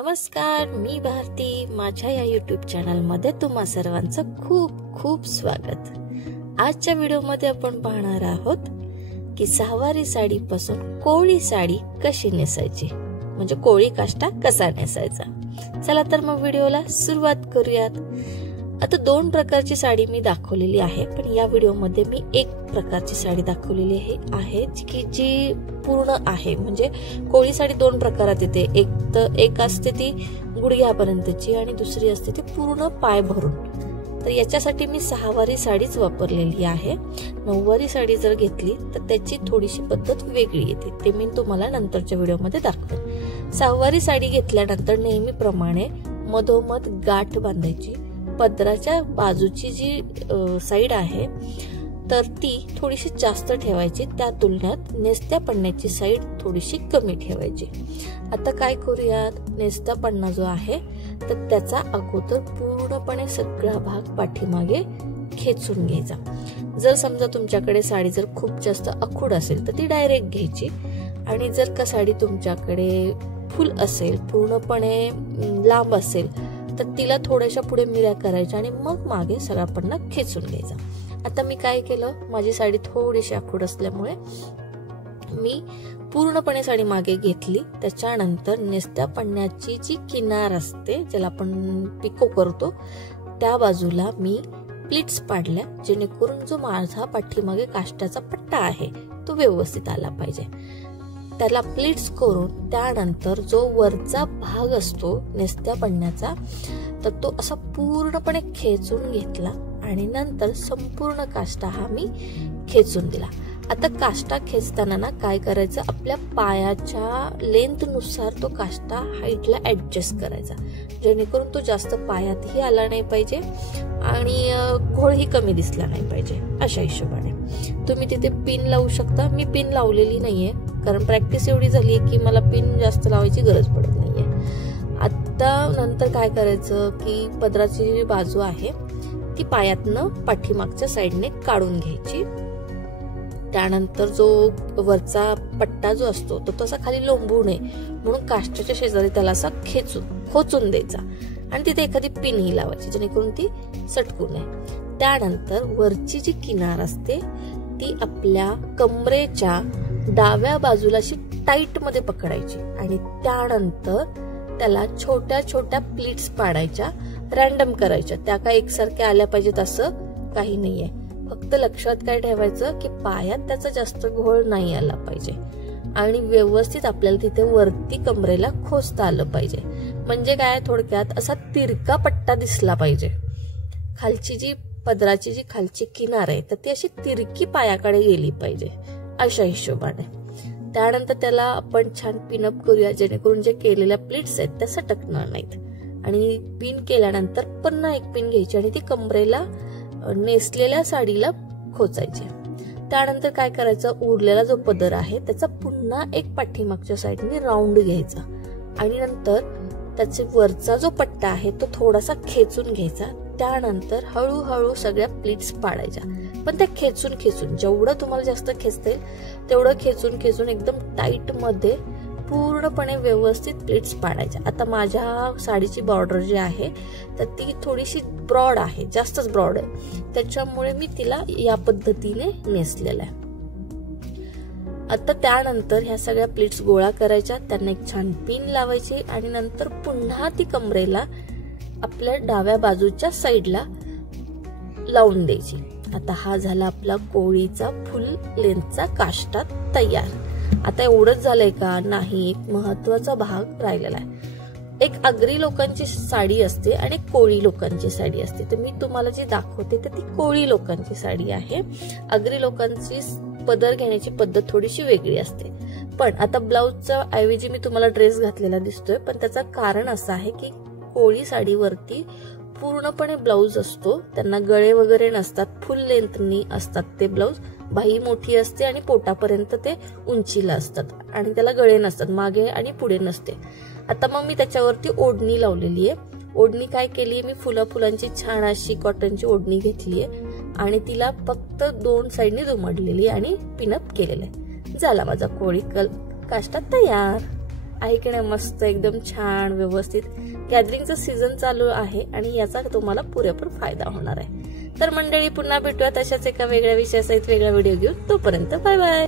नमस्कार, मी भारती. माझ्या या YouTube चॅनलमध्ये तुम्हा सर्वांचं खूप खूप स्वागत. आजच्या व्हिडिओमध्ये आपण पाहणार आहोत की सहावारी साडीपासून कोळी साडी कशी नेसायची, म्हणजे कोळी काष्टा कसा नेसायचा. चला तर मग व्हिडिओला सुरुवात करूयात. आता दोन प्रकारची साडी मी दाखवलेली आहे, पण या व्हिडिओमध्ये मी एक प्रकारची साडी दाखवलेली आहे की जी पूर्ण आहे. म्हणजे कोळी साडी दोन प्रकारात येते. एक असते ती गुडघ्यापर्यंतची आणि दुसरी असते ती पूर्ण पाय भरून. तर याच्यासाठी मी सहावारी साडीच वापरलेली आहे. नऊवारी साडी जर घेतली तर त्याची थोडीशी पद्धत वेगळी येते, ते मी तुम्हाला नंतरच्या व्हिडिओमध्ये दाखवेन. सहावारी साडी घेतल्यानंतर नेहमीप्रमाणे मधोमध गाठ बांधायची. पदराच्या बाजूची जी साईड आहे तर ती थोडीशी जास्त ठेवायची, त्या तुलनेत नेसत्या पन्न्याची साईड थोडीशी कमी ठेवायची. आता काय करूयात, नेसता पन्ना जो आहे तर त्याचा अगोदर पूर्णपणे सगळा भाग पाठीमागे खेचून घ्यायचा. जर समजा तुमच्याकडे साडी जर खूप जास्त आखूड असेल तर ती डायरेक्ट घ्यायची, आणि जर का साडी तुमच्याकडे फुल असेल, पूर्णपणे लांब असेल तर तिला थोड्याशा पुढे मिऱ्या करायच्या आणि मग मागे सगळा पन्ना खेचून घ्यायचा. आता मी काय केलं, माझी साडी थोडीशी आखूड असल्यामुळे मी पूर्णपणे साडी मागे घेतली. त्याच्यानंतर नेसत्या पन्न्याची जी किनार असते, ज्याला आपण पिको करतो, त्या बाजूला मी प्लीट्स पाडल्या, जेणेकरून जो माझा पाठीमागे काष्टाचा पट्टा आहे तो व्यवस्थित आला पाहिजे. त्याला प्लीट्स करून त्यानंतर जो वरचा भाग असतो नेसत्या पन्न्याचा, तर तो असा पूर्णपणे खेचून घेतला आणि नंतर संपूर्ण काष्टा हा मी खेचून दिला. आता काष्टा खेचताना ना काय करायचं, आपल्या पायाच्या लेंथ नुसार तो काष्टा हाईटला ऍडजस्ट करायचा, जेणेकरून तो जास्त पायातही आला नाही पाहिजे आणि घोळही कमी दिसला नाही पाहिजे. अशा हिशोबाने तुम्ही तिथे पिन लावू शकता. मी पिन लावलेली नाहीये, कारण प्रॅक्टिस एवढी झाली की मला पिन जास्त लावायची गरज पडत नाहीये. आता नंतर काय करायचं की पदराची जी बाजू आहे ती पायातनं पाठीमागच्या साईडने काढून घ्यायची. त्यानंतर जो वरचा पट्टा जो असतो तो तसा खाली लोंबू नये म्हणून काष्टाच्या शेजारी त्याला असा खोचून द्यायचा आणि तिथे एखादी पिनही लावायची, जेणेकरून ती सटकू नये. त्यानंतर वरची जी किनार असते ती आपल्या कमरेच्या डाव्या बाजूला अशी टाईट मध्ये पकडायची आणि त्यानंतर त्याला छोट्या छोट्या प्लीट्स पाडायच्या, रॅन्डम करायच्या. त्या काय एकसारख्या आल्या पाहिजेत असं काही नाहीये. फक्त लक्षात काय ठेवायचं की पायात त्याचा जास्त घोळ नाही आला पाहिजे आणि व्यवस्थित आपल्याला तिथे वरती कमरेला खोचता आलं पाहिजे. म्हणजे काय, थोडक्यात असा तिरका पट्टा दिसला पाहिजे. खालची जी पदराची जी खालची किनार आहे तर ती अशी तिरकी पायाकडे गेली पाहिजे, अशा हिशोबाने. त्यानंतर त्याला आपण छान पिनअप करूया, जेणेकरून जे केलेल्या प्लीट्स आहेत त्या सटकणार नाहीत. आणि पिन केल्यानंतर पुन्हा एक पिन घ्यायची आणि ती कमरेला नेसलेल्या साडीला खोचायची. त्यानंतर काय करायचं, उरलेला जो पदर आहे त्याचा पुन्हा एक पाठीमागच्या साईडने राऊंड घ्यायचा आणि नंतर त्याचे वरचा जो पट्टा आहे तो थोडासा खेचून घ्यायचा. त्यानंतर हळूहळू सगळ्या प्लीट्स पाडायच्या, पण त्या खेचून जेवढं तुम्हाला जास्त खेचता येईल तेवढं खेचून एकदम टाईट मध्ये पूर्णपणे व्यवस्थित प्लीट्स पाडायच्या. आता माझ्या साडीची बॉर्डर जी आहे तर ती थोडीशी ब्रॉड आहे, जास्तच ब्रॉड आहे, त्याच्यामुळे मी तिला या पद्धतीने नेसलेलं आहे. आता त्यानंतर ह्या सगळ्या प्लीट्स गोळा करायच्या, त्यांना एक छान पिन लावायची आणि नंतर पुन्हा ती कमरेला आपल्या डाव्या बाजूच्या साईडला लावून द्यायची. आता हा झाला आपला कोळीचा फुल लेंथचा काष्टा तयार. आता एवढंच झालंय का, नाही, एक महत्वाचा भाग राहिलेला आहे. एक आगरी लोकांची साडी असते आणि कोळी लोकांची साडी असते. तर मी तुम्हाला जी दाखवते तर ती कोळी लोकांची साडी आहे. आगरी लोकांची पदर घेण्याची पद्धत थोडीशी वेगळी असते. पण आता ब्लाउजच्या ऐवजी मी तुम्हाला ड्रेस घातलेला दिसतोय, पण त्याचं कारण असं आहे की कोळी साडीवरती पूर्णपणे ब्लाउज असतो, त्यांना गळे वगैरे नसतात, फुल लेंथनी असतात ते ब्लाउज. बाही मोठी असते आणि पोटापर्यंत ते उंचीला असतात आणि त्याला गळे नसतात, मागे आणि पुढे नसते. आता मग मी त्याच्यावरती ओढणी लावलेली आहे. ओढणी काय केली, मी फुलांची छान अशी कॉटनची ओढणी घेतलीये आणि तिला फक्त दोन साईडनी दुमडलेली आणि पिनअप केलेलं आहे. झाला माझा कोळी काष्टा तयार. आहे की नाही मस्त एकदम छान व्यवस्थित. गॅदरिंगचा सीझन चालू आहे आणि याचा तुम्हाला पुरेपूर फायदा होणार आहे. तर मंडळी पुन्हा भेटूया तशाच एका वेगळ्या विषयासहित वेगळा व्हिडिओ घेऊन. तोपर्यंत बाय बाय.